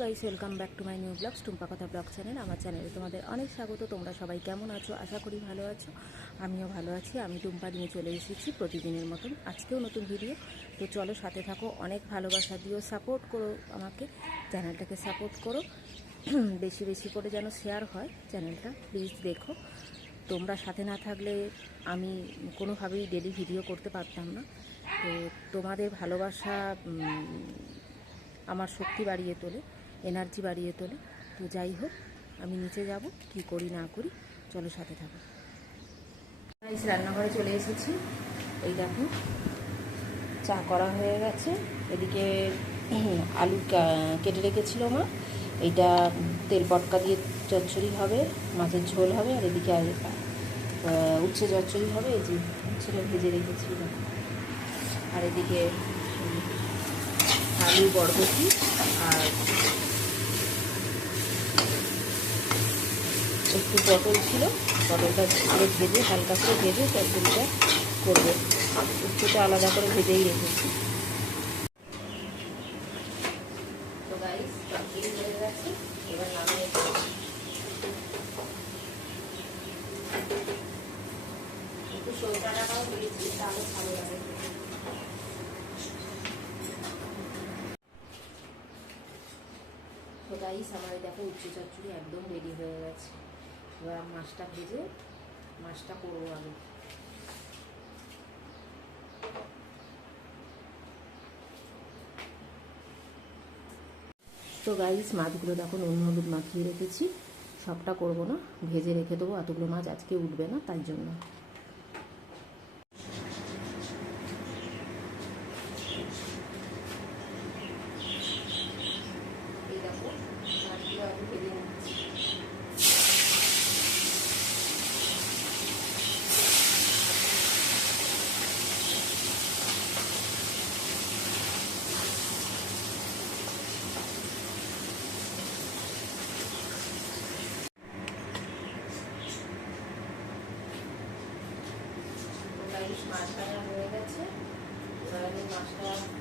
Guys welcome back to my new blogs Tumpa কথা blog channel আমার চ্যানেলে তোমাদের অনেক স্বাগত, তোমরা সবাই কেমন আছো? আশা করি ভালো আছো, আমিও ভালো আছি, আমি টুম্পা নিয়ে চলে এসেছি প্রতিদিনের মতন, আজকেও নতুন ভিডিও তো চলো সাথে থাকো, অনেক ভালোবাসা দিও সাপোর্ট করো আমাকে চ্যানেলটাকে সাপোর্ট করো, বেশি বেশি করে যেন শেয়ার হয় চ্যানেলটা প্লিজ দেখো, তোমরা সাথে না থাকলে আমি কোনোভাবেই ডেলি ভিডিও করতে পারতাম না, তো তোমাদের ভালোবাসা আমার শক্তি বাড়িয়ে তোলে এনার্জি বাড়িয়ে তোলে। তো যাই হোক, আমি নিচে যাব, কি করি না করি, চলো সাথে থাকো। রান্নাঘরে চলে এসেছি। এই দেখো, চা করা হয়ে গেছে। এদিকে আলু কেটে রেখেছিল মা। এইটা তেল পটকা দিয়ে চচ্চড়ি হবে, মাছের ঝোল হবে, আর এদিকে উচ্ছে চচ্চড়ি হবে, এই যে উচ্ছেটা ভেজে রেখেছি। আর এদিকে আলু বরবটি আর একটু পটল ছিল, পটলটা করে ভেজে, হালকা করে ভেজে তরকারিটা করব। উচ্চটা আলাদা করে ভেজেই রেখেছি। তো গাইস তরকারি একটু সরষা টাকাও দিয়েছি, তাহলে ভালো লাগে খেতে। তো গাইস আমার দেখো উচ্চ চচ্চড়ি একদম রেডি হয়ে গেছে। এবার মাছটা ভেজে মাছটা করব আমি তো গাইস মাছগুলো দেখো নুন হলুদ মাখিয়ে রেখেছি। সবটা করব না, ভেজে রেখে দেবো। এতগুলো মাছ আজকে উঠবে না, তাই জন্য এই দেখো মাছগুলো আমি ভেজে নিচ্ছি গাইস হয়ে গেছে। এবার আমি মাছটা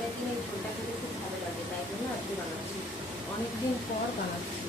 গরমের দিনে ঝোলটা খেতে খুব ভালো লাগে তাই জন্য আজকে বানাচ্ছি। অনেকদিন পর বানাচ্ছি।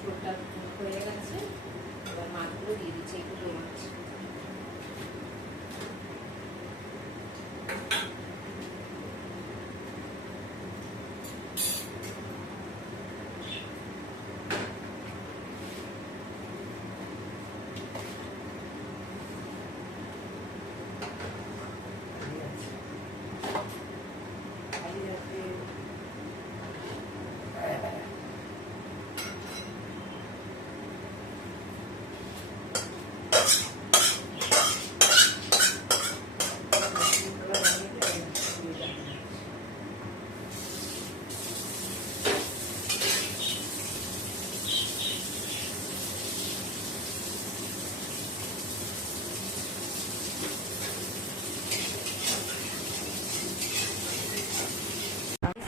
ঝোলটা হয়ে গেছে। এবার মাছগুলো দিয়ে দিচ্ছি এগুলো মাছ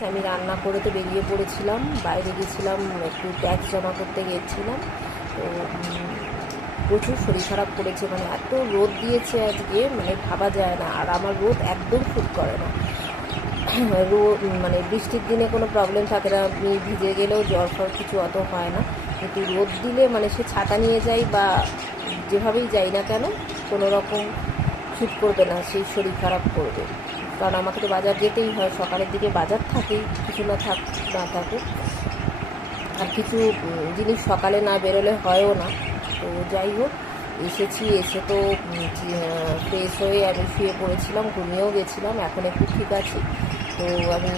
আমি রান্না করে তো বেরিয়ে পড়েছিলাম। বাইরে গেছিলাম একটু ট্যাক্স জমা করতে গেছিলাম তো প্রচুর শরীর খারাপ করেছে মানে এত রোদ দিয়েছে আজকে মানে ভাবা যায় না। আর আমার রোদ একদম শুট করে না। রোদ মানে বৃষ্টির দিনে কোনো প্রবলেম থাকে না আপনি ভিজে গেলেও জ্বর ফর কিছু অত হয় না। কিন্তু রোদ দিলে মানে সে ছাতা নিয়ে যাই বা যেভাবেই যাই না কেন, কোনো রকম শ্যুট করবে না সেই শরীর খারাপ করবে। কারণ আমাকে তো বাজার যেতেই হয়, সকালের দিকে বাজার থাকেই, কিছু না থাক, না থাকুক। আর কিছু জিনিস সকালে না বেরোলে হয়ও না। তো যাই হোক, এসেছি, এসে তো ফ্রেশ হয়ে আমি শুয়ে পড়েছিলাম, ঘুমিয়েও গেছিলাম, এখন একটু ঠিক আছি। তো আমি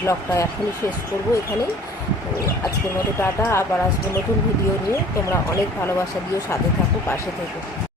ব্লগটা এখনই শেষ করব এখানেই। তো আজকের মতো টাটা, আবার আসব নতুন ভিডিও নিয়ে। তোমরা অনেক ভালোবাসা দিয়েও সাথে থাকো, পাশে থেকো।